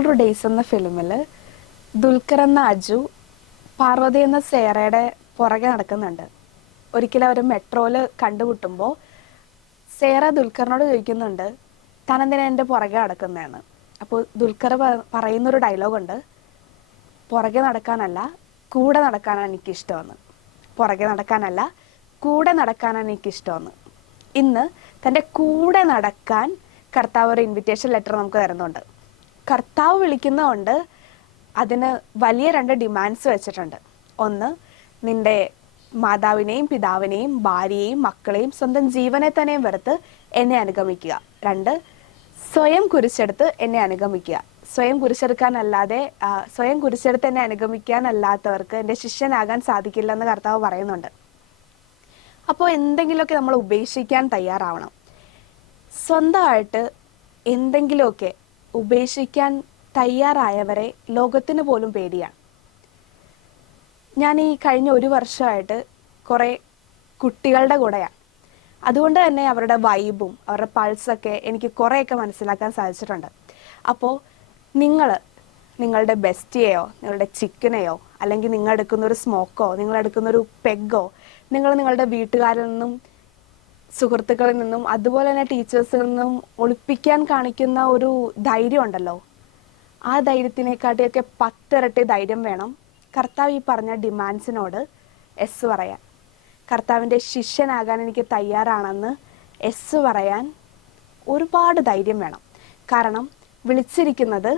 Bangalore days എന്ന ഫിലിമിൽ ദുൽഖർ എന്ന അജു പാർവതി എന്ന സേറയുടെ പുറകെ നടക്കുന്നുണ്ട്. ഒരിക്കലും അവർ മെട്രോയിൽ കണ്ടുമുട്ടുമ്പോൾ സേറ ദുൽഖറിനോട് ചോദിക്കുന്നുണ്ട്, താനെന്തിനാ എൻ്റെ പുറകെ നടക്കുന്നതെന്ന്. അപ്പോൾ ദുൽഖർ പറയുന്നൊരു ഡയലോഗുണ്ട്, പുറകെ നടക്കാനല്ല കൂടെ നടക്കാനാണ് എനിക്കിഷ്ടമെന്ന്. പുറകെ നടക്കാനല്ല കൂടെ നടക്കാനാണ് എനിക്കിഷ്ടമെന്ന്. ഇന്ന് തൻ്റെ കൂടെ നടക്കാൻ കർത്താവ് ഒരു ഇൻവിറ്റേഷൻ ലെറ്റർ നമുക്ക് തരുന്നുണ്ട്. കർത്താവ് വിളിക്കുന്നതുകൊണ്ട് അതിന് വലിയ 2 ഡിമാൻഡ്സ് വെച്ചിട്ടുണ്ട്. ഒന്ന്, നിൻ്റെ മാതാവിനെയും പിതാവിനെയും ഭാര്യയെയും മക്കളെയും സ്വന്തം ജീവനെ തന്നെയും വെറുത്ത് എന്നെ അനുഗമിക്കുക. 2, സ്വയം കുരിശെടുത്ത് എന്നെ അനുഗമിക്കുക. സ്വയം കുരിശെടുത്ത് എന്നെ അനുഗമിക്കാനല്ലാത്തവർക്ക് എൻ്റെ ശിഷ്യനാകാൻ സാധിക്കില്ലെന്ന് കർത്താവ് പറയുന്നുണ്ട്. അപ്പോൾ എന്തെങ്കിലുമൊക്കെ നമ്മൾ ഉപേക്ഷിക്കാൻ തയ്യാറാവണം. സ്വന്തമായിട്ട് എന്തെങ്കിലുമൊക്കെ ഉപേക്ഷിക്കാൻ തയ്യാറായവരെ ലോകത്തിന് പോലും പേടിയാണ്. ഞാൻ ഈ കഴിഞ്ഞ 1 വർഷമായിട്ട് കുറേ കുട്ടികളുടെ കൂടെയാണ്. അതുകൊണ്ട് തന്നെ അവരുടെ വൈബും അവരുടെ പൾസൊക്കെ എനിക്ക് കുറേയൊക്കെ മനസ്സിലാക്കാൻ സാധിച്ചിട്ടുണ്ട്. അപ്പോൾ നിങ്ങളുടെ ബെസ്റ്റിയെയോ നിങ്ങളുടെ ചിക്കനെയോ അല്ലെങ്കിൽ നിങ്ങൾ എടുക്കുന്നൊരു സ്മോക്കോ നിങ്ങൾ എടുക്കുന്നൊരു പെഗ്ഗോ നിങ്ങളുടെ വീട്ടുകാരിൽ നിന്നും സുഹൃത്തുക്കളിൽ നിന്നും അതുപോലെ തന്നെ ടീച്ചേഴ്സിൽ നിന്നും ഒളിപ്പിക്കാൻ കാണിക്കുന്ന ഒരു ധൈര്യം ഉണ്ടല്ലോ, ആ ധൈര്യത്തിനെക്കാട്ടിയൊക്കെ 10 ഇരട്ടി ധൈര്യം വേണം കർത്താവ് ഈ പറഞ്ഞ ഡിമാൻഡ്സിനോട് എസ് പറയാൻ. കർത്താവിൻ്റെ ശിഷ്യനാകാൻ എനിക്ക് തയ്യാറാണെന്ന് എസ് പറയാൻ ഒരുപാട് ധൈര്യം വേണം. കാരണം വിളിച്ചിരിക്കുന്നത്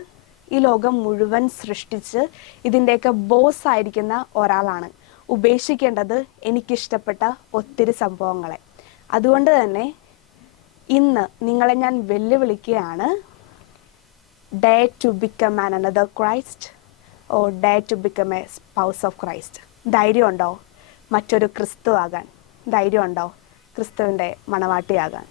ഈ ലോകം മുഴുവൻ സൃഷ്ടിച്ച് ഇതിൻ്റെയൊക്കെ ബോസ് ആയിരിക്കുന്ന ഒരാളാണ്. ഉപേക്ഷിക്കേണ്ടത് എനിക്കിഷ്ടപ്പെട്ട ഒത്തിരി സംഭവങ്ങളെ. അതുകൊണ്ട് തന്നെ ഇന്ന് നിങ്ങളെ ഞാൻ വെല്ലുവിളിക്കുകയാണ്. Dare to become another Christ or dare to become a spouse of Christ. ധൈര്യമുണ്ടോ മറ്റൊരു ക്രിസ്തു ആകാൻ? ധൈര്യമുണ്ടോ ക്രിസ്തുവിൻ്റെ മണവാട്ടിയാകാൻ?